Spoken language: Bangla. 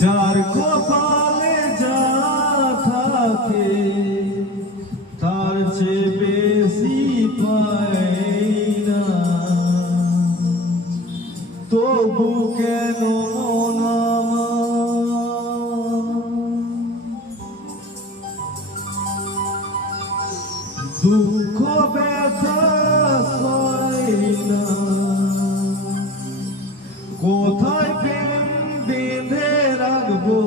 যার কপালে যা থাকে তার চেয়ে বেশি পায় না, তবু কেন না দুঃখ ব্যথা সয় না, কোথায় প্রেম বেঁধে রাখবো